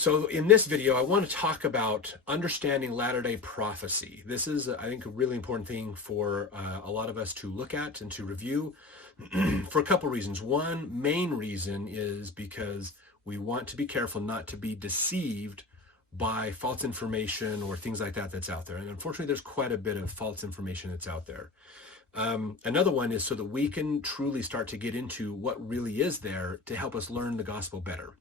So in this video, I want to talk about understanding latter-day prophecy. This is, I think, a really important thing for a lot of us to look at and to review for a couple reasons. One main reason is because we want to be careful not to be deceived by false information or things like that that's out there. And unfortunately, there's quite a bit of false information that's out there. Another one is so that we can truly start to get into what really is there to help us learn the gospel better.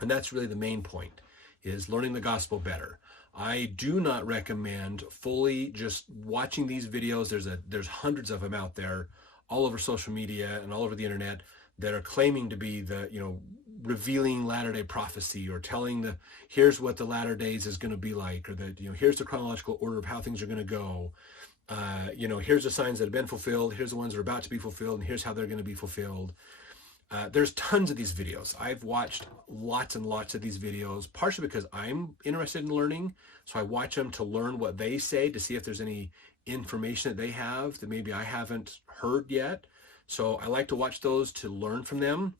And that's really the main point, is learning the gospel better. I do not recommend fully just watching these videos. There's hundreds of them out there all over social media and all over the internet that are claiming to be revealing latter-day prophecy, or telling here's what the latter days is going to be like, or here's the chronological order of how things are going to go. Here's the signs that have been fulfilled, here's the ones that are about to be fulfilled, and here's how they're going to be fulfilled. There's tons of these videos. I've watched lots and lots of these videos, partially because I'm interested in learning. So I watch them to learn what they say, to see if there's any information that they have that maybe I haven't heard yet. So I like to watch those to learn from them.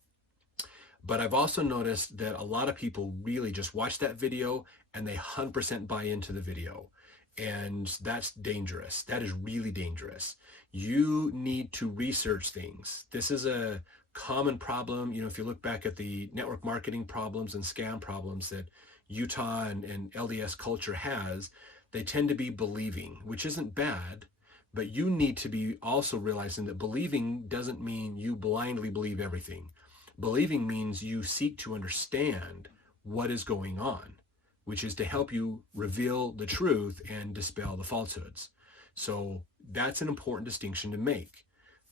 But I've also noticed that a lot of people really just watch that video and they 100% buy into the video. And that's dangerous. That is really dangerous. You need to research things. This is a common problem. If you look back at the network marketing problems and scam problems that Utah and LDS culture has, they tend to be believing, which isn't bad, but you need to be also realizing that believing doesn't mean you blindly believe everything. Believing means you seek to understand what is going on, which is to help you reveal the truth and dispel the falsehoods. So that's an important distinction to make.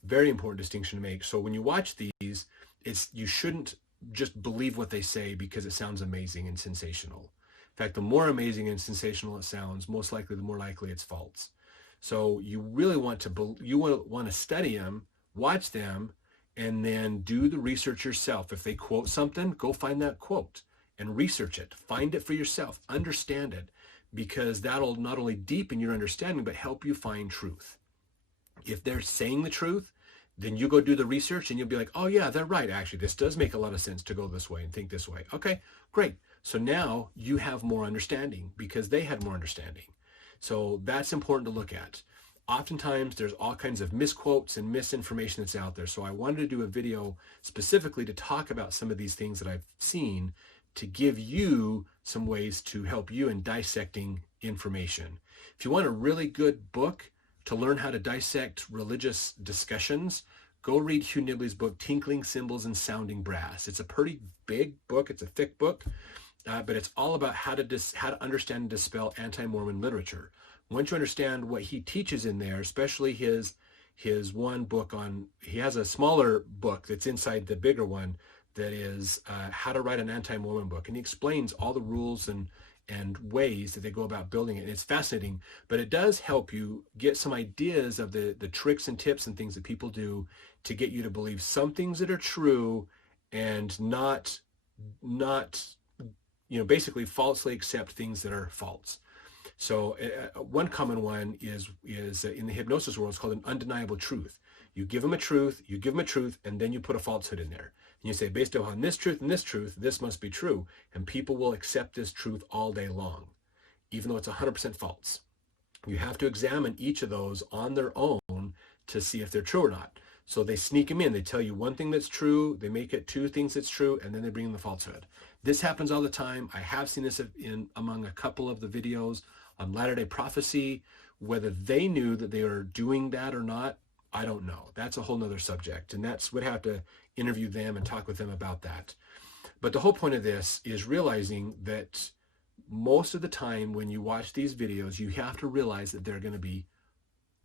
Very important distinction to make. So when you watch these, you shouldn't just believe what they say because it sounds amazing and sensational. In fact, the more amazing and sensational it sounds, most likely, the more likely it's false. So you really want to study them, watch them, and then do the research yourself. If they quote something, go find that quote and research it. Find it for yourself. Understand it, because that'll not only deepen your understanding, but help you find truth. If they're saying the truth, then you go do the research and you'll be like, oh yeah, they're right. Actually, this does make a lot of sense to go this way and think this way. Okay, great. So now you have more understanding because they had more understanding. So that's important to look at. Oftentimes there's all kinds of misquotes and misinformation that's out there. So I wanted to do a video specifically to talk about some of these things that I've seen, to give you some ways to help you in dissecting information. If you want a really good book to learn how to dissect religious discussions, go read Hugh Nibley's book, Tinkling, Cymbals, and Sounding Brass. It's a pretty big book. It's a thick book, but it's all about how to understand and dispel anti-Mormon literature. Once you understand what he teaches in there, especially his one book he has a smaller book that's inside the bigger one that is how to write an anti-Mormon book. And he explains all the rules and ways that they go about building it. And it's fascinating, but it does help you get some ideas of the tricks and tips and things that people do to get you to believe some things that are true and not basically falsely accept things that are false. So one common one is in the hypnosis world, it's called an undeniable truth. You give them a truth, and then you put a falsehood in there. And you say, based on this truth and this truth, this must be true. And people will accept this truth all day long, even though it's 100% false. You have to examine each of those on their own to see if they're true or not. So they sneak them in. They tell you one thing that's true, they make it two things that's true, and then they bring in the falsehood. This happens all the time. I have seen this among a couple of the videos on latter-day prophecy. Whether they knew that they were doing that or not, I don't know. That's a whole nother subject, and we'd have to interview them and talk with them about that. But the whole point of this is realizing that most of the time when you watch these videos, you have to realize that they're going to be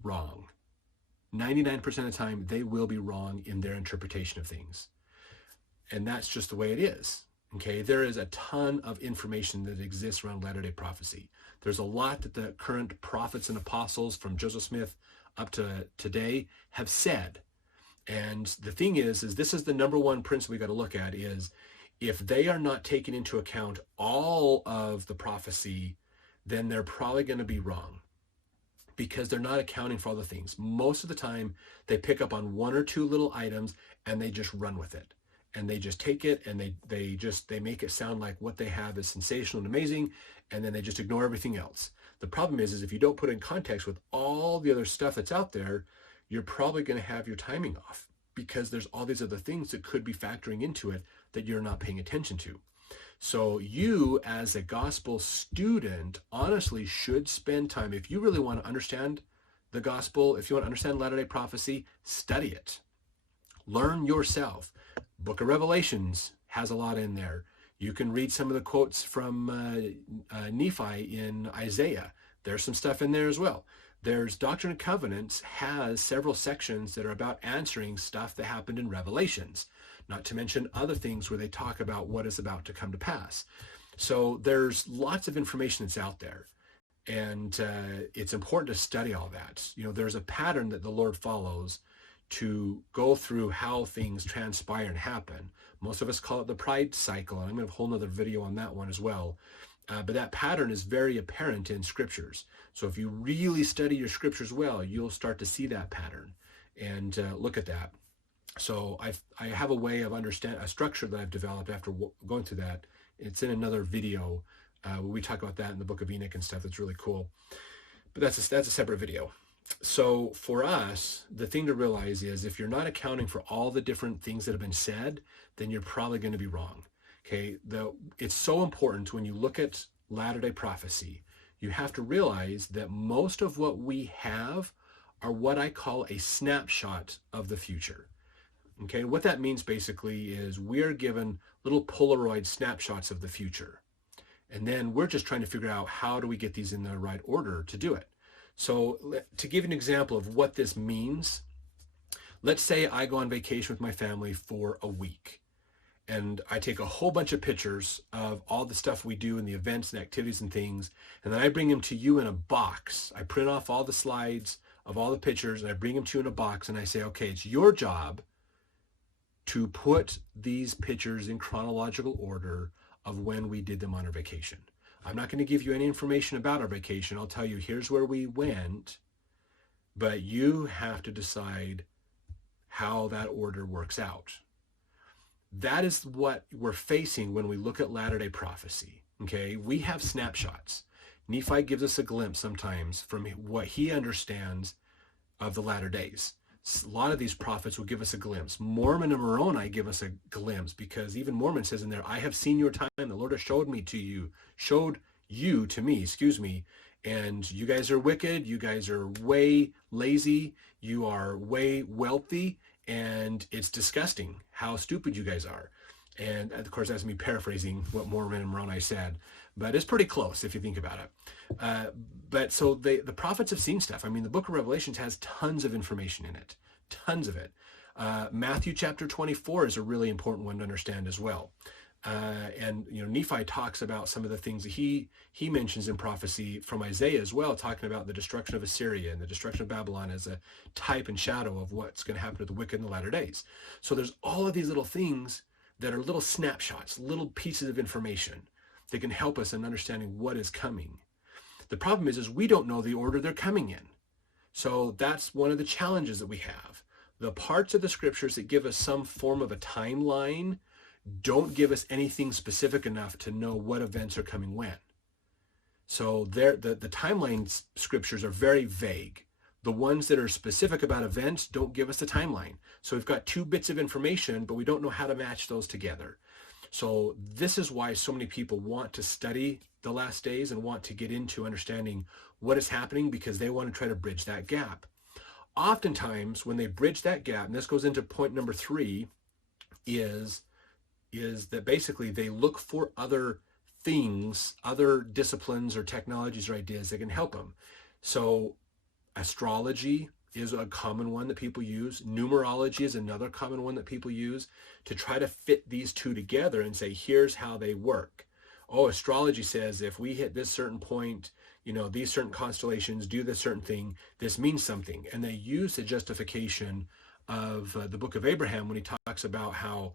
wrong. 99% of the time, they will be wrong in their interpretation of things. And that's just the way it is. Okay, there is a ton of information that exists around latter-day prophecy. There's a lot that the current prophets and apostles from Joseph Smith up to today have said. And the thing is this is the number one principle we got to look at, is if they are not taking into account all of the prophecy, then they're probably going to be wrong, because they're not accounting for all the things. Most of the time, they pick up on one or two little items and they just run with it. and they just take it and they make it sound like what they have is sensational and amazing, and then they just ignore everything else. The problem is if you don't put it in context with all the other stuff that's out there, you're probably going to have your timing off, because there's all these other things that could be factoring into it that you're not paying attention to. So you, as a gospel student, honestly should spend time, if you really want to understand the gospel, if you want to understand Latter-day prophecy, study it. Learn yourself. Book of Revelations has a lot in there. You can read some of the quotes from Nephi in Isaiah. There's some stuff in there as well. There's Doctrine and Covenants has several sections that are about answering stuff that happened in Revelations, not to mention other things where they talk about what is about to come to pass. So there's lots of information that's out there, and it's important to study all that. There's a pattern that the Lord follows to go through how things transpire and happen. Most of us call it the pride cycle, and I'm going to have a whole nother video on that one as well. But that pattern is very apparent in scriptures. So if you really study your scriptures well, you'll start to see that pattern and look at that. So I have a way of a structure that I've developed after going through that. It's in another video where we talk about that in the book of Enoch and stuff. That's really cool. But that's a separate video. So for us, the thing to realize is if you're not accounting for all the different things that have been said, then you're probably going to be wrong. Okay, it's so important when you look at Latter-day prophecy, you have to realize that most of what we have are what I call a snapshot of the future. Okay, what that means basically is we are given little Polaroid snapshots of the future. And then we're just trying to figure out how do we get these in the right order to do it. So to give an example of what this means, let's say I go on vacation with my family for a week. And I take a whole bunch of pictures of all the stuff we do and the events and activities and things. And then I bring them to you in a box. I print off all the slides of all the pictures and I bring them to you in a box. And I say, okay, it's your job to put these pictures in chronological order of when we did them on our vacation. I'm not going to give you any information about our vacation. I'll tell you, here's where we went. But you have to decide how that order works out. That is what we're facing when we look at Latter-day prophecy. Okay, we have snapshots. Nephi gives us a glimpse sometimes from what he understands of the latter days. A lot of these prophets will give us a glimpse. Mormon and Moroni give us a glimpse, because even Mormon says in there, I have seen your time. The Lord has showed you to me, and you guys are wicked. You guys are way lazy. You are way wealthy. And it's disgusting how stupid you guys are. And of course, that's me paraphrasing what Mormon and Moroni said, but it's pretty close if you think about it. But so the prophets have seen stuff. I mean, the book of Revelations has tons of information in it, tons of it. Matthew chapter 24 is a really important one to understand as well. And Nephi talks about some of the things that he mentions in prophecy from Isaiah as well, talking about the destruction of Assyria and the destruction of Babylon as a type and shadow of what's going to happen to the wicked in the latter days. So there's all of these little things that are little snapshots, little pieces of information that can help us in understanding what is coming. The problem is we don't know the order they're coming in. So that's one of the challenges that we have. The parts of the scriptures that give us some form of a timeline don't give us anything specific enough to know what events are coming when. So the timeline scriptures are very vague. The ones that are specific about events don't give us the timeline. So we've got two bits of information, but we don't know how to match those together. So this is why so many people want to study the last days and want to get into understanding what is happening, because they want to try to bridge that gap. Oftentimes, when they bridge that gap, and this goes into point number 3, is that basically they look for other things, other disciplines or technologies or ideas that can help them. So astrology is a common one that people use. Numerology is another common one that people use to try to fit these two together and say, here's how they work. Oh, astrology says if we hit this certain point, these certain constellations do this certain thing, this means something. And they use the justification of the book of Abraham when he talks about how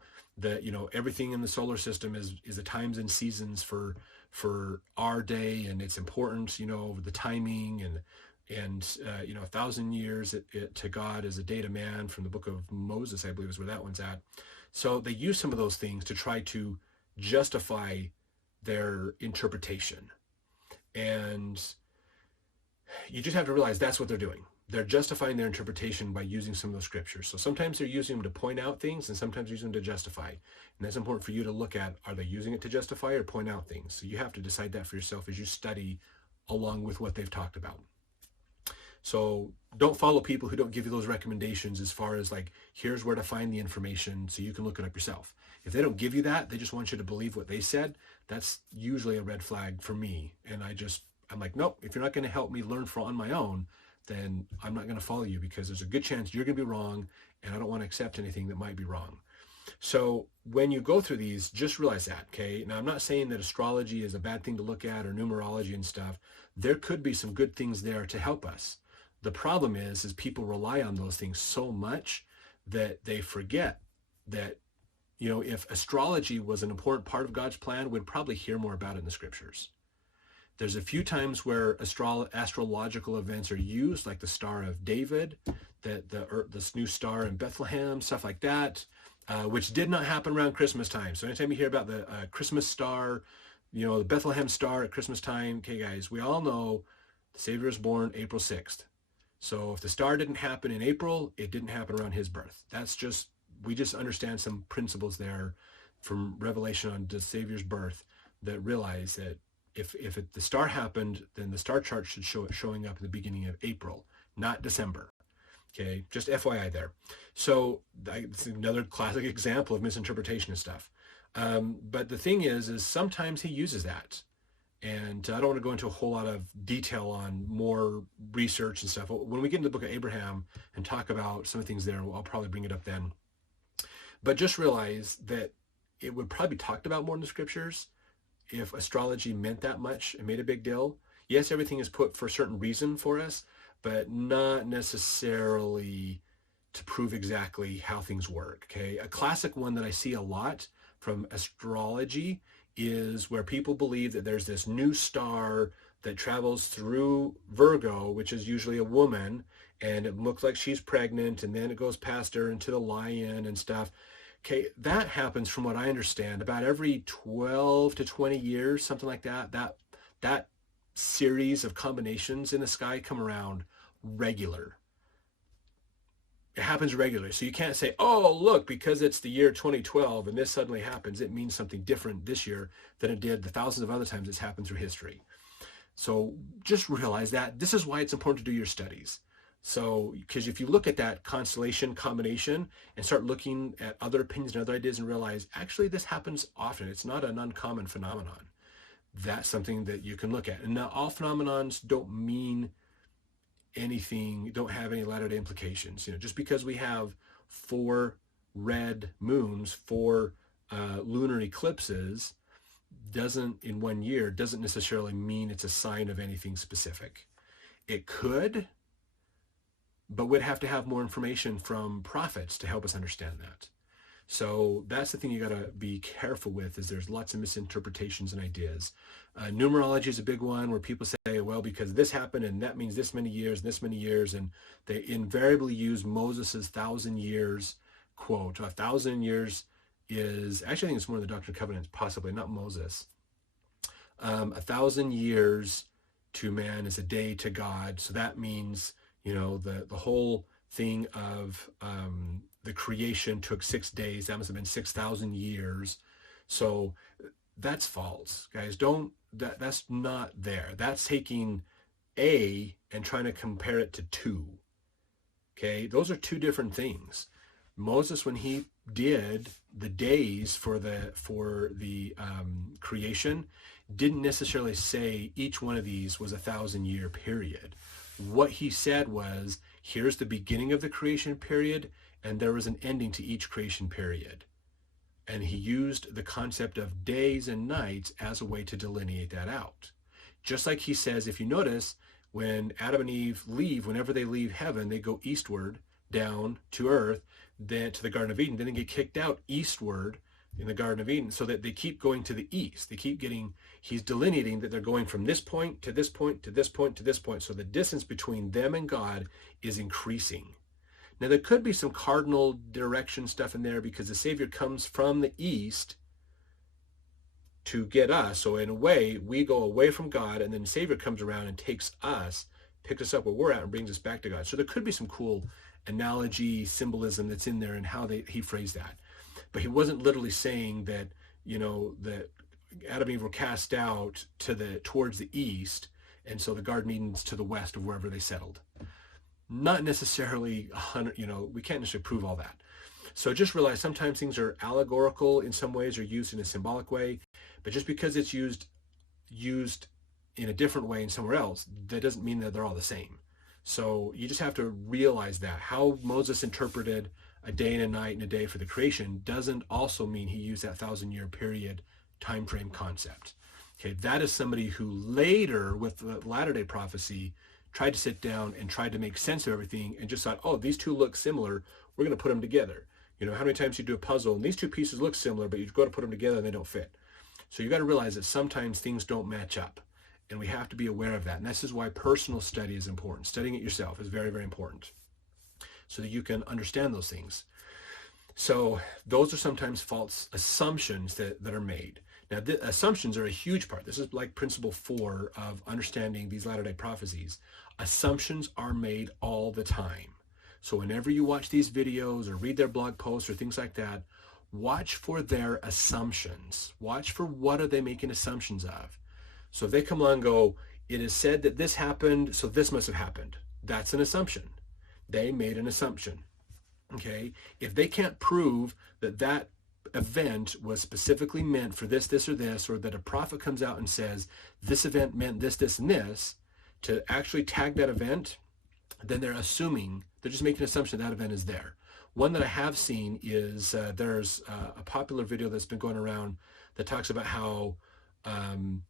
everything in the solar system is the times and seasons for our day, and it's important, the timing and 1,000 years to God is a day to man, from the book of Moses, I believe is where that one's at. So they use some of those things to try to justify their interpretation. And you just have to realize that's what they're doing. They're justifying their interpretation by using some of those scriptures. So sometimes they're using them to point out things, and sometimes using them to justify. And that's important for you to look at. Are they using it to justify or point out things? So you have to decide that for yourself as you study along with what they've talked about. So don't follow people who don't give you those recommendations as far as like, here's where to find the information so you can look it up yourself. If they don't give you that, they just want you to believe what they said, that's usually a red flag for me. And I'm like, nope, if you're not going to help me learn on my own, then I'm not going to follow you, because there's a good chance you're going to be wrong, and I don't want to accept anything that might be wrong. So when you go through these, just realize that, okay? Now, I'm not saying that astrology is a bad thing to look at, or numerology and stuff. There could be some good things there to help us. The problem is people rely on those things so much that they forget that, if astrology was an important part of God's plan, we'd probably hear more about it in the scriptures. There's a few times where astrological events are used, like the Star of David, this new star in Bethlehem, stuff like that, which did not happen around Christmas time. So anytime you hear about the Christmas star, the Bethlehem star at Christmas time, okay, guys, we all know the Savior was born April 6th. So if the star didn't happen in April, it didn't happen around his birth. We just understand some principles there from Revelation on the Savior's birth that realize that if the star happened, then the star chart should show it showing up at the beginning of April, not December. Okay, just FYI there. So it's another classic example of misinterpretation of stuff. But the thing is sometimes he uses that. And I don't want to go into a whole lot of detail on more research and stuff. When we get into the book of Abraham and talk about some of the things there, I'll probably bring it up then. But just realize that it would probably be talked about more in the scriptures if astrology meant that much and made a big deal. Yes, everything is put for a certain reason for us, but not necessarily to prove exactly how things work, okay? A classic one that I see a lot from astrology is where people believe that there's this new star that travels through Virgo, which is usually a woman, and it looks like she's pregnant, and then it goes past her into the lion and stuff. Okay, that happens, from what I understand, about every 12 to 20 years, something like that. That series of combinations in the sky come around regular. It happens regularly. So you can't say, oh, look, because it's the year 2012 and this suddenly happens, it means something different this year than it did the thousands of other times it's happened through history. So just realize that. This is why it's important to do your studies. So, because if you look at that constellation combination and start looking at other opinions and other ideas and realize, actually, this happens often. It's not an uncommon phenomenon. That's something that you can look at. And now all phenomenons don't mean anything, don't have any latter-day implications. Just because we have 4 red moons, 4 lunar eclipses, in 1 year, doesn't necessarily mean it's a sign of anything specific. It could, but we'd have to have more information from prophets to help us understand that. So that's the thing you got to be careful with, is there's lots of misinterpretations and ideas. Numerology is a big one where people say, well, because this happened and that means this many years, and they invariably use Moses's 1,000 years quote. 1,000 years is, actually I think it's one of the Doctrine and Covenants, possibly, not Moses. 1,000 years to man is a day to God. So that means, the whole thing of the creation took 6 days. That must have been 6,000 years. So that's false, guys. That's not there. That's taking A and trying to compare it to 2. Okay, those are 2 different things. Moses, when he did the days for the creation, didn't necessarily say each one of these was a 1,000-year period. What he said was, here's the beginning of the creation period, and there was an ending to each creation period. And he used the concept of days and nights as a way to delineate that out. Just like he says, if you notice, when Adam and Eve leave, whenever they leave heaven, they go eastward down to earth, then to the Garden of Eden. Then they get kicked out eastward in the Garden of Eden, so that they keep going to the east. They keep he's delineating that they're going from this point to this point to this point to this point. So the distance between them and God is increasing. Now, there could be some cardinal direction stuff in there because the Savior comes from the east to get us. So in a way, we go away from God, and then the Savior comes around and takes us, picks us up where we're at, and brings us back to God. So there could be some cool analogy, symbolism that's in there and how he phrased that. But he wasn't literally saying that, that Adam and Eve were cast out towards the east, and so the Garden Eden's to the west of wherever they settled. Not necessarily 100, we can't necessarily prove all that. So just realize sometimes things are allegorical in some ways or used in a symbolic way, but just because it's used in a different way in somewhere else, that doesn't mean that they're all the same. So you just have to realize that how Moses interpreted a day and a night and a day for the creation doesn't also mean he used that 1,000-year period time frame concept. Okay, that is somebody who later, with the latter-day prophecy, tried to sit down and tried to make sense of everything and just thought, oh, these two look similar, we're going to put them together. How many times you do a puzzle and these two pieces look similar, but you go to put them together and they don't fit. So you got to realize that sometimes things don't match up, and we have to be aware of that. And this is why personal study is important. Studying it yourself is very, very important so that you can understand those things. So those are sometimes false assumptions that are made. Now, assumptions are a huge part. This is like principle 4 of understanding these latter-day prophecies. Assumptions are made all the time. So whenever you watch these videos or read their blog posts or things like that, watch for their assumptions. Watch for what are they making assumptions of. So if they come along and go, it is said that this happened, so this must have happened. That's an assumption. They made an assumption. Okay? If they can't prove that event was specifically meant for this, this, or this, or that a prophet comes out and says, this event meant this, this, and this, to actually tag that event, then they're just making an assumption that event is there. One that I have seen is there's a popular video that's been going around that talks about how an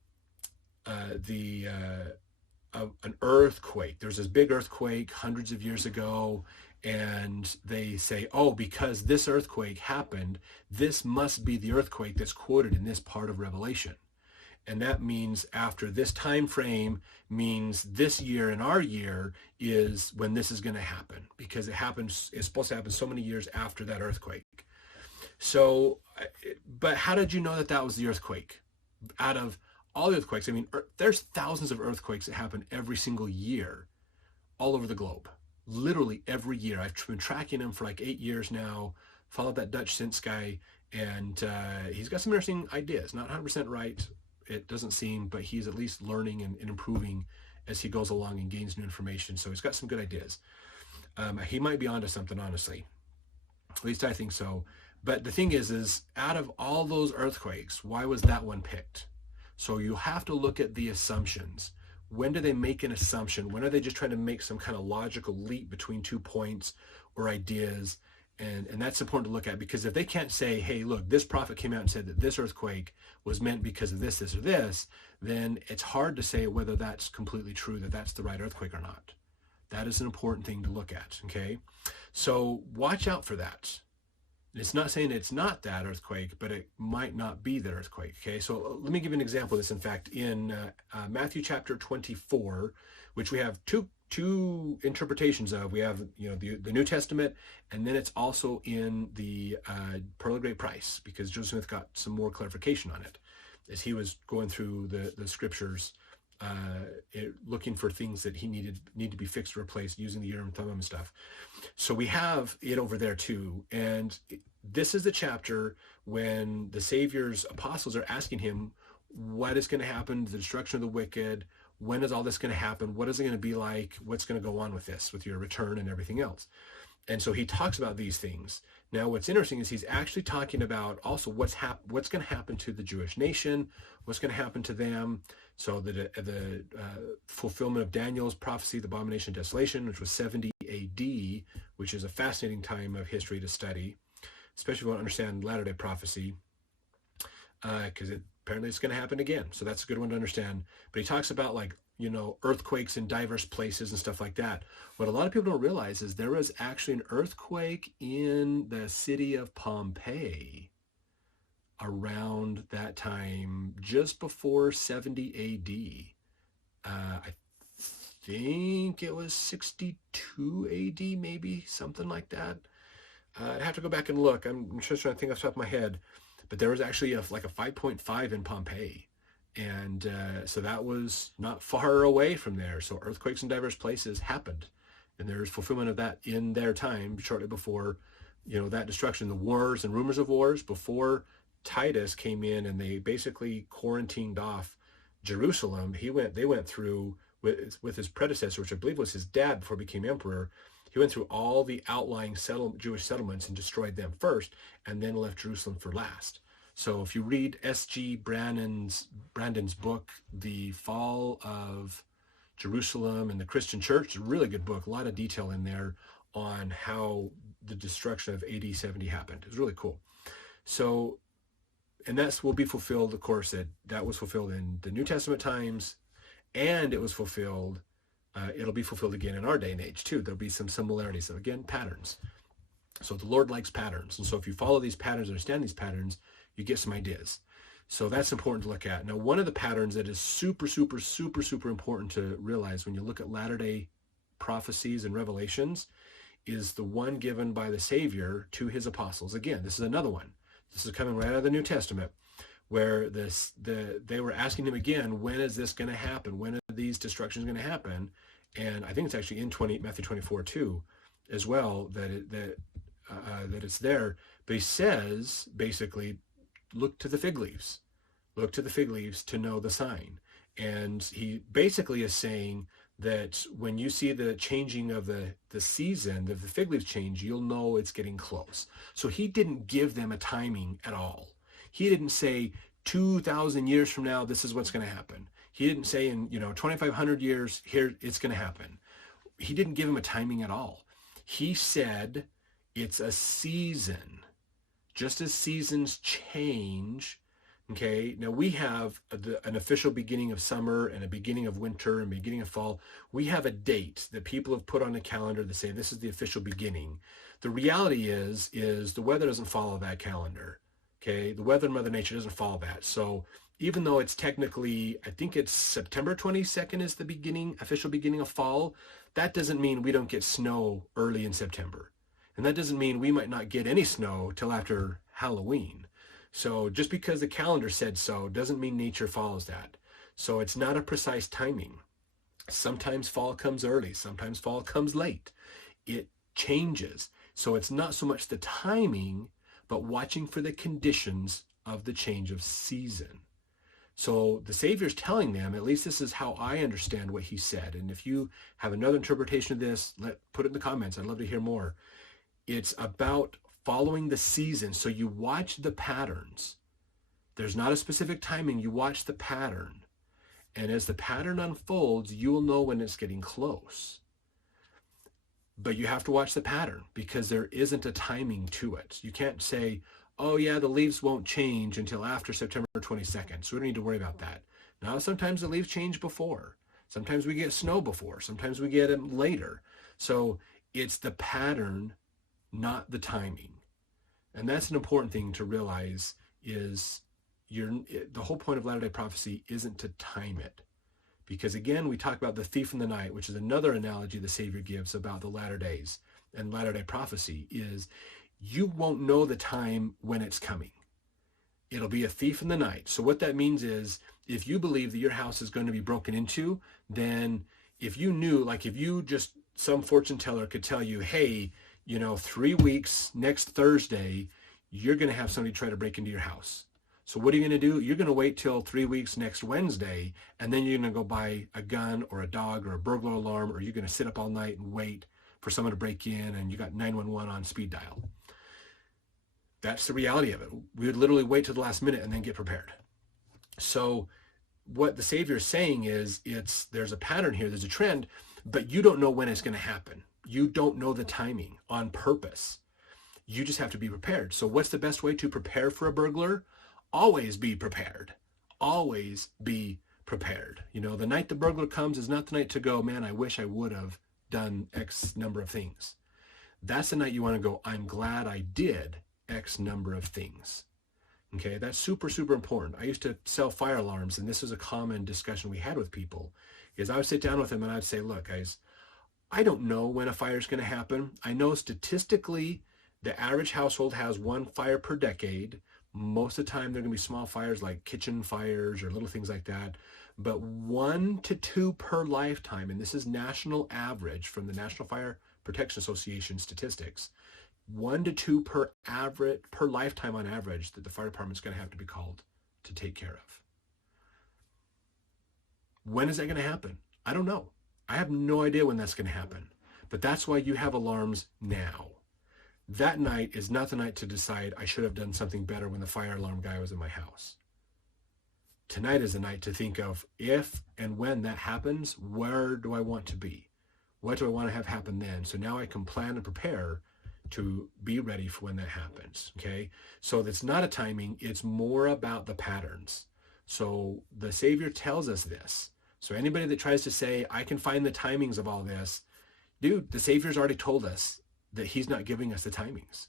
earthquake, there's this big earthquake hundreds of years ago, and they say, oh, because this earthquake happened, this must be the earthquake that's quoted in this part of Revelation. And that means after this time frame means this year and our year is when this is going to happen, because it's supposed to happen so many years after that earthquake. So, but how did you know that was the earthquake? Out of all the earthquakes, I mean, there's thousands of earthquakes that happen every single year all over the globe. Literally every year. I've been tracking him for like 8 years now, followed that Dutch Sense guy, and he's got some interesting ideas. Not 100% right, it doesn't seem, but he's at least learning and improving as he goes along and gains new information. So he's got some good ideas. He might be onto something, honestly. At least I think so. But the thing is out of all those earthquakes, why was that one picked? So you have to look at the assumptions. When do they make an assumption? When are they just trying to make some kind of logical leap between 2 points or ideas? And that's important to look at, because if they can't say, hey, look, this prophet came out and said that this earthquake was meant because of this, this, or this, then it's hard to say whether that's completely true, that that's the right earthquake or not. That is an important thing to look at, okay? So watch out for that. It's not saying it's not that earthquake, but it might not be that earthquake, okay? So let me give you an example of this. In fact, in Matthew chapter 24, which we have two interpretations of. We have, the New Testament, and then it's also in the Pearl of Great Price, because Joseph Smith got some more clarification on it as he was going through the scriptures, looking for things that he need to be fixed or replaced using the Urim and Thummim and stuff. So we have it over there too, and this is the chapter when the Savior's apostles are asking him what is going to happen to the destruction of the wicked. When is all this going to happen? What is it going to be like? What's going to go on with this, with your return and everything else? And so he talks about these things. Now, what's interesting is he's actually talking about also what's going to happen to the Jewish nation, what's going to happen to them. So the fulfillment of Daniel's prophecy, the abomination of desolation, which was 70 AD, which is a fascinating time of history to study, especially if you want to understand latter-day prophecy, because apparently it's going to happen again. So that's a good one to understand. But he talks about earthquakes in diverse places and stuff like that. What a lot of people don't realize is there was actually an earthquake in the city of Pompeii around that time, just before 70 AD. I think it was 62 AD, maybe something like that. I'd have to go back and look. I'm just trying to think off the top of my head, but there was actually like a 5.5 in Pompeii. And so that was not far away from there. So earthquakes in diverse places happened, and there's fulfillment of that in their time shortly before, that destruction, the wars and rumors of wars before Titus came in and they basically quarantined off Jerusalem. They went through with his predecessor, which I believe was his dad before he became emperor. He went through all the outlying Jewish settlements and destroyed them first, and then left Jerusalem for last. So if you read S.G. Brandon's book, The Fall of Jerusalem and the Christian Church, it's a really good book, a lot of detail in there on how the destruction of AD 70 happened. It's really cool. So, and that will be fulfilled, of course, that was fulfilled in the New Testament times, and it was fulfilled, it'll be fulfilled again in our day and age too. There'll be some similarities. So again, patterns. So the Lord likes patterns. And so if you follow these patterns, understand these patterns, you get some ideas. So that's important to look at. Now, one of the patterns that is super, super, super, super important to realize when you look at latter-day prophecies and revelations is the one given by the Savior to his apostles. Again, this is another one. This is coming right out of the New Testament, where they were asking him again, when is this going to happen? When are these destructions going to happen? And I think it's actually in Matthew 24 too, as well, that it's there. But he says, basically, look to the fig leaves. Look to the fig leaves to know the sign. And he basically is saying that when you see the changing of the season, the fig leaves change, you'll know it's getting close. So he didn't give them a timing at all. He didn't say 2,000 years from now, this is what's going to happen. He didn't say in 2,500 years, here it's going to happen. He didn't give him a timing at all. He said it's a season. Just as seasons change, okay, now we have an official beginning of summer and a beginning of winter and beginning of fall. We have a date that people have put on the calendar that say this is the official beginning. The reality is the weather doesn't follow that calendar, okay? The weather in Mother Nature doesn't follow that. So even though it's technically, I think it's September 22nd is the official beginning of fall, that doesn't mean we don't get snow early in September. And that doesn't mean we might not get any snow till after Halloween. So just because the calendar said so doesn't mean nature follows that. So it's not a precise timing. Sometimes fall comes early, sometimes fall comes late. It changes. So it's not so much the timing, but watching for the conditions of the change of season. So the Savior's telling them, at least this is how I understand what he said. And if you have another interpretation of this, put it in the comments. I'd love to hear more. It's about following the season. So you watch the patterns. There's not a specific timing. You watch the pattern. And as the pattern unfolds, you will know when it's getting close. But you have to watch the pattern because there isn't a timing to it. You can't say, oh yeah, the leaves won't change until after September 22nd. So we don't need to worry about that. Now, sometimes the leaves change before. Sometimes we get snow before. Sometimes we get it later. So it's the pattern, not the timing. And that's an important thing to realize is the whole point of latter-day prophecy isn't to time it. Because again, we talk about the thief in the night, which is another analogy the Savior gives about the latter days and latter-day prophecy is you won't know the time when it's coming. It'll be a thief in the night. So what that means is if you believe that your house is going to be broken into, then if you knew, like if you just, some fortune teller could tell you, hey, 3 weeks, next Thursday, you're going to have somebody try to break into your house. So what are you going to do? You're going to wait till 3 weeks next Wednesday, and then you're going to go buy a gun or a dog or a burglar alarm, or you're going to sit up all night and wait for someone to break in, and you got 911 on speed dial. That's the reality of it. We would literally wait till the last minute and then get prepared. So what the Savior is saying is there's a pattern here, there's a trend, but you don't know when it's going to happen. You don't know the timing on purpose. You just have to be prepared. So what's the best way to prepare for a burglar? Always be prepared. Always be prepared. The night the burglar comes is not the night to go, man, I wish I would have done X number of things. That's the night you want to go, I'm glad I did X number of things. Okay, that's super, super important. I used to sell fire alarms, and this is a common discussion we had with people, is I would sit down with them and I'd say, look, guys, I don't know when a fire is going to happen. I know statistically the average household has one fire per decade. Most of the time they're going to be small fires like kitchen fires or little things like that. But 1 to 2 per lifetime, and this is national average from the National Fire Protection Association statistics. 1 to 2 per lifetime on average that the fire department's going to have to be called to take care of. When is that going to happen? I don't know. I have no idea when that's going to happen. But that's why you have alarms now. That night is not the night to decide I should have done something better when the fire alarm guy was in my house. Tonight is the night to think of, if and when that happens, where do I want to be? What do I want to have happen then? So now I can plan and prepare to be ready for when that happens, okay? So it's not a timing, it's more about the patterns. So the Savior tells us this. So anybody that tries to say, I can find the timings of all this, dude, the Savior's already told us that he's not giving us the timings.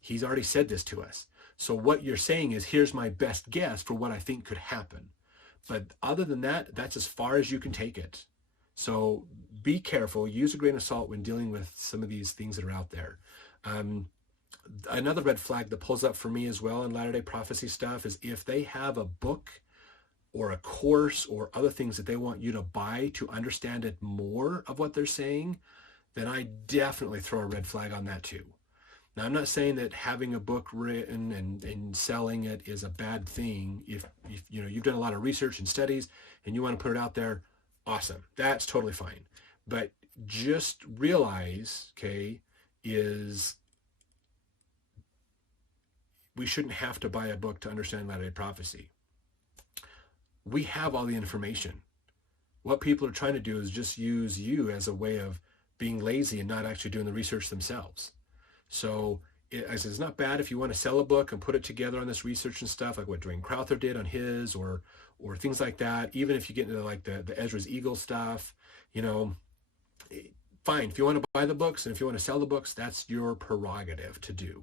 He's already said this to us. So what you're saying is, here's my best guess for what I think could happen. But other than that, that's as far as you can take it. So be careful, use a grain of salt when dealing with some of these things that are out there. Another red flag that pulls up for me as well in Latter-day Prophecy stuff is if they have a book or a course or other things that they want you to buy to understand it more of what they're saying, then I definitely throw a red flag on that too. Now, I'm not saying that having a book written and selling it is a bad thing. If you know, you've done a lot of research and studies and you want to put it out there, awesome. That's totally fine. But just realize, okay, is we shouldn't have to buy a book to understand Latter-day Prophecy. We have all the information. What people are trying to do is just use you as a way of being lazy and not actually doing the research themselves. So it's not bad if you want to sell a book and put it together on this research and stuff, like what Dwayne Crowther did on his, or things like that. Even if you get into like the Ezra's Eagle stuff, you know, fine. If you want to buy the books and if you want to sell the books, that's your prerogative to do.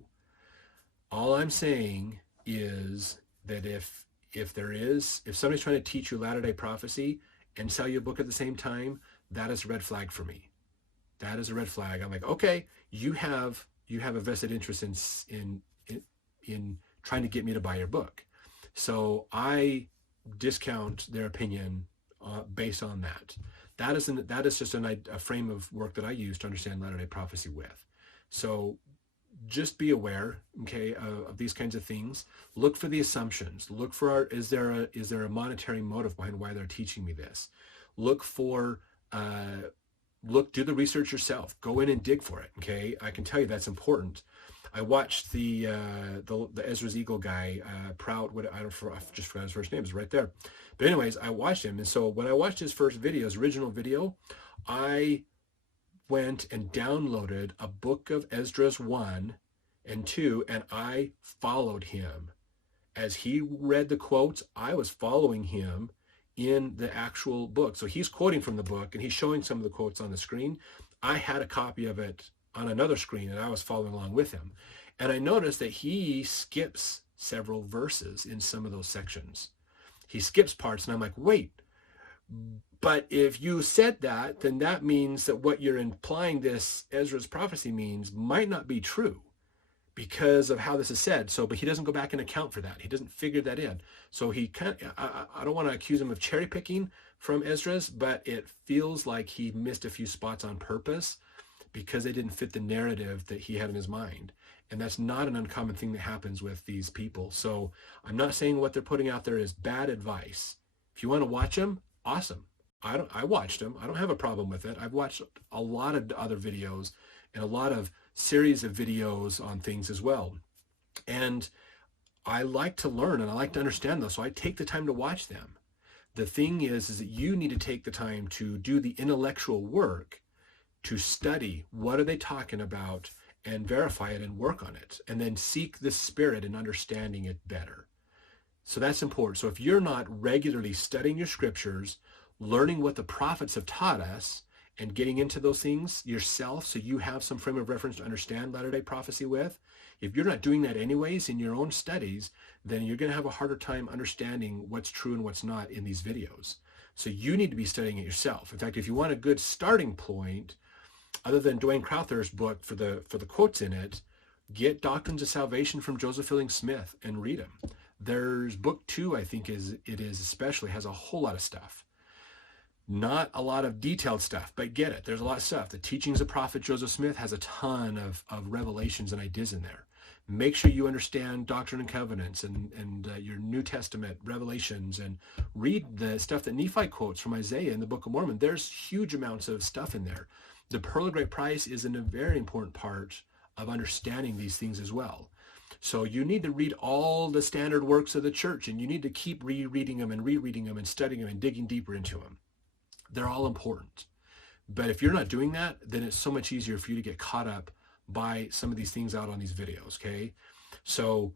All I'm saying is that if somebody's trying to teach you Latter-day Prophecy and sell you a book at the same time, that is a red flag for me. That is a red flag. I'm like, okay, you have a vested interest in trying to get me to buy your book. So I discount their opinion based on that. That is just a frame of work that I use to understand Latter-day Prophecy with. So just be aware, okay, of these kinds of things. Look for the assumptions. Look for is there a monetary motive behind why they're teaching me this? Do the research yourself. Go in and dig for it. Okay, I can tell you that's important. I watched the Ezra's Eagle guy, Prout. I just forgot his first name. It's right there. But anyways, I watched him, and so when I watched his first video, his original video, I went and downloaded a book of Esdras 1 and 2, and I followed him as he read the quotes. I was following him in the actual book. So he's quoting from the book and he's showing some of the quotes on the screen. I had a copy of it on another screen and I was following along with him. And I noticed that he skips several verses in some of those sections. He skips parts and I'm like, wait, but if you said that, then that means that what you're implying this Ezra's prophecy means might not be true because of how this is said. So, but he doesn't go back and account for that. He doesn't figure that in. So he I don't want to accuse him of cherry picking from Esdras, but it feels like he missed a few spots on purpose because they didn't fit the narrative that he had in his mind. And that's not an uncommon thing that happens with these people. So I'm not saying what they're putting out there is bad advice. If you want to watch them, awesome. I watched them. I don't have a problem with it. I've watched a lot of other videos and a lot of series of videos on things as well. And I like to learn and I like to understand those. So I take the time to watch them. The thing is that you need to take the time to do the intellectual work to study what are they talking about and verify it and work on it, and then seek the Spirit in understanding it better. So that's important. So if you're not regularly studying your scriptures, learning what the prophets have taught us, and getting into those things yourself so you have some frame of reference to understand Latter-day Prophecy with, If you're not doing that anyways in your own studies, then you're going to have a harder time understanding what's true and what's not in these videos. So you need to be studying it yourself. In fact, if you want a good starting point, other than Dwayne Crowther's book for the quotes in it, get Doctrines of Salvation from Joseph Fielding Smith and read them. There's book 2, I think especially has a whole lot of stuff. Not a lot of detailed stuff, but get it. There's a lot of stuff. The Teachings of Prophet Joseph Smith has a ton of revelations and ideas in there. Make sure you understand Doctrine and Covenants and your New Testament revelations, and read the stuff that Nephi quotes from Isaiah in the Book of Mormon. There's huge amounts of stuff in there. The Pearl of Great Price is a very important part of understanding these things as well. So you need to read all the standard works of the church, and you need to keep rereading them and studying them and digging deeper into them. They're all important. But if you're not doing that, then it's so much easier for you to get caught up by some of these things out on these videos, okay? So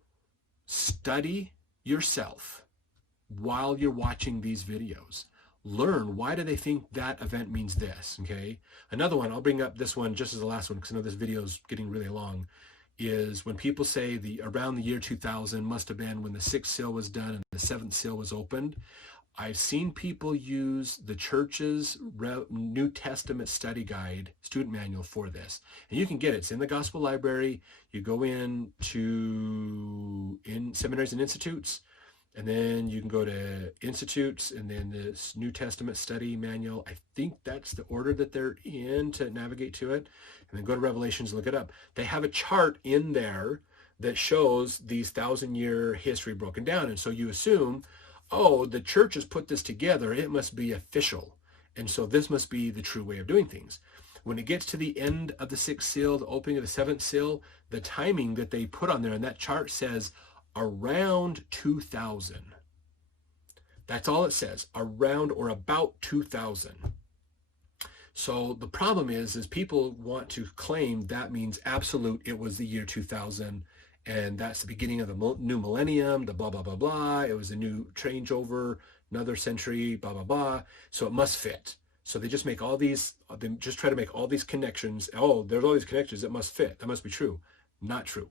study yourself while you're watching these videos. Learn, why do they think that event means this, okay? Another one, I'll bring up this one just as the last one because I know this video is getting really long, is when people say around the year 2000 must have been when the 6th seal was done and the 7th seal was opened. I've seen people use the church's New Testament study guide, student manual for this. And you can get it. It's in the Gospel Library. You go in seminaries and institutes, and then you can go to institutes and then this New Testament study manual. I think that's the order that they're in to navigate to it. And then go to Revelations and look it up. They have a chart in there that shows these 1,000-year history broken down. And so you assume, oh, the church has put this together, it must be official. And so this must be the true way of doing things. When it gets to the end of the 6th seal, the opening of the 7th seal, the timing that they put on there in that chart says around 2000. That's all it says, around or about 2000. So the problem is people want to claim that means absolute, it was the year 2000. And that's the beginning of the new millennium, the blah, blah, blah, blah. It was a new changeover, another century, blah, blah, blah. So it must fit. So they just try to make all these connections. Oh, there's all these connections that must fit. That must be true. Not true.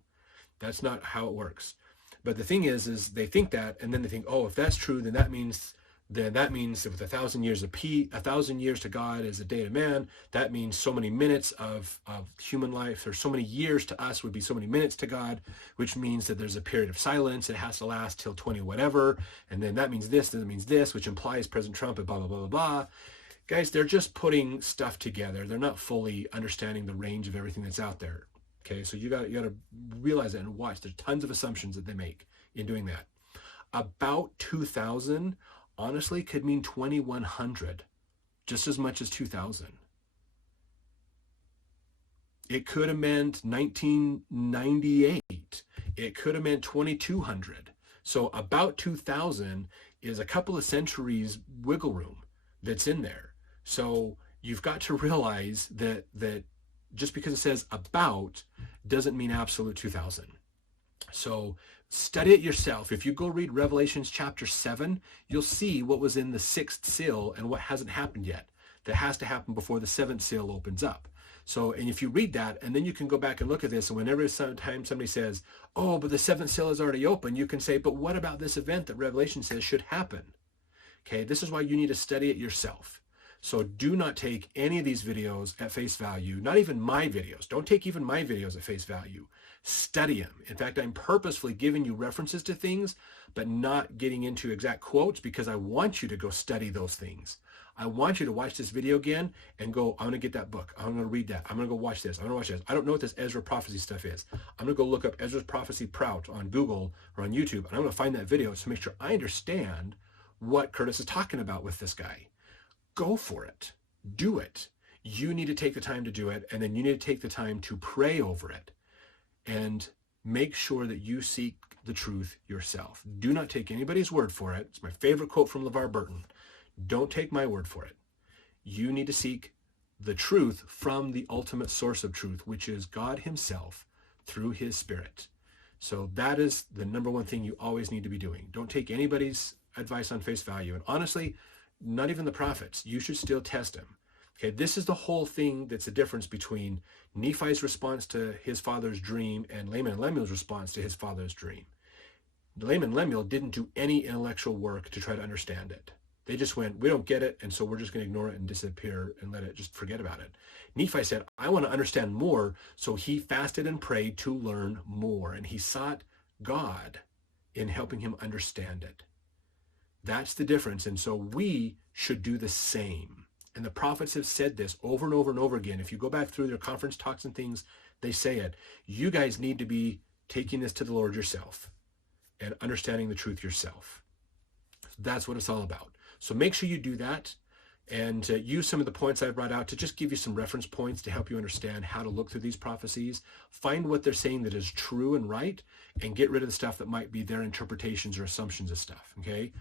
That's not how it works. But the thing is they think that, and then they think, oh, if that's true, then that means that with 1,000 years 1,000 years to God is a day to man, that means so many minutes of human life, or so many years to us would be so many minutes to God, which means that there's a period of silence. It has to last till 20 whatever. And then that means this, which implies President Trump and blah, blah, blah, blah, blah. Guys, they're just putting stuff together. They're not fully understanding the range of everything that's out there. Okay, so you got to realize that and watch. There's tons of assumptions that they make in doing that. About 2000 honestly could mean 2100, just as much as 2000. It could have meant 1998. It could have meant 2200. So about 2000 is a couple of centuries wiggle room that's in there. So you've got to realize that just because it says about doesn't mean absolute 2000. So study it yourself. If you go read Revelations chapter 7, you'll see what was in the 6th seal and what hasn't happened yet. That has to happen before the 7th seal opens up. So, and if you read that, and then you can go back and look at this, and whenever time somebody says, oh, but the 7th seal is already open, you can say, but what about this event that Revelation says should happen? Okay, this is why you need to study it yourself. So do not take any of these videos at face value, not even my videos. Don't take even my videos at face value. Study them. In fact, I'm purposefully giving you references to things, but not getting into exact quotes because I want you to go study those things. I want you to watch this video again and go, I'm going to get that book. I'm going to read that. I'm going to go watch this. I'm going to watch this. I don't know what this Ezra prophecy stuff is. I'm going to go look up Ezra's prophecy Prout on Google or on YouTube, and I'm going to find that video to make sure I understand what Curtis is talking about with this guy. Go for it. Do it. You need to take the time to do it, and then you need to take the time to pray over it and make sure that you seek the truth yourself. Do not take anybody's word for it. It's my favorite quote from LeVar Burton. Don't take my word for it. You need to seek the truth from the ultimate source of truth, which is God himself through his Spirit. So that is the number one thing you always need to be doing. Don't take anybody's advice on face value. And honestly, not even the prophets. You should still test them. Okay, this is the whole thing that's the difference between Nephi's response to his father's dream and Laman and Lemuel's response to his father's dream. Laman and Lemuel didn't do any intellectual work to try to understand it. They just went, we don't get it, and so we're just going to ignore it and disappear and let it, just forget about it. Nephi said, I want to understand more, so he fasted and prayed to learn more, and he sought God in helping him understand it. That's the difference, and so we should do the same. And the prophets have said this over and over and over again. If you go back through their conference talks and things, they say it. You guys need to be taking this to the Lord yourself and understanding the truth yourself. That's what it's all about. So make sure you do that and use some of the points I've brought out to just give you some reference points to help you understand how to look through these prophecies, find what they're saying that is true and right, and get rid of the stuff that might be their interpretations or assumptions of stuff, okay?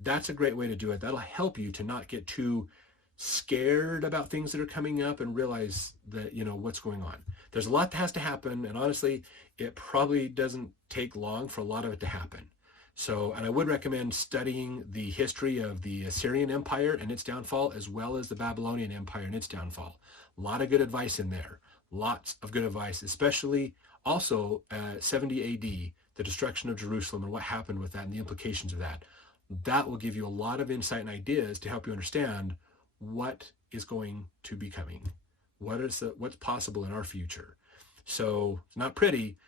That's a great way to do it. That'll help you to not get too scared about things that are coming up and realize that, you know, what's going on. There's a lot that has to happen, and honestly, it probably doesn't take long for a lot of it to happen. So, and I would recommend studying the history of the Assyrian Empire and its downfall, as well as the Babylonian Empire and its downfall. A lot of good advice in there. Lots of good advice, especially also 70 AD, the destruction of Jerusalem and what happened with that and the implications of that. That will give you a lot of insight and ideas to help you understand what is going to be coming. What's possible in our future. So it's not pretty,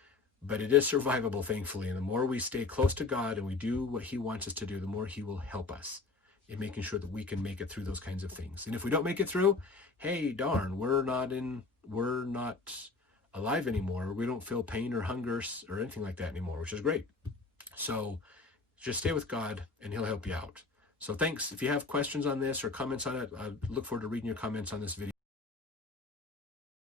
but it is survivable, thankfully. And the more we stay close to God and we do what he wants us to do, the more he will help us in making sure that we can make it through those kinds of things. And if we don't make it through, hey, darn, we're not alive anymore. We don't feel pain or hunger or anything like that anymore, which is great. So just stay with God and he'll help you out. So thanks. If you have questions on this or comments on it, I look forward to reading your comments on this video.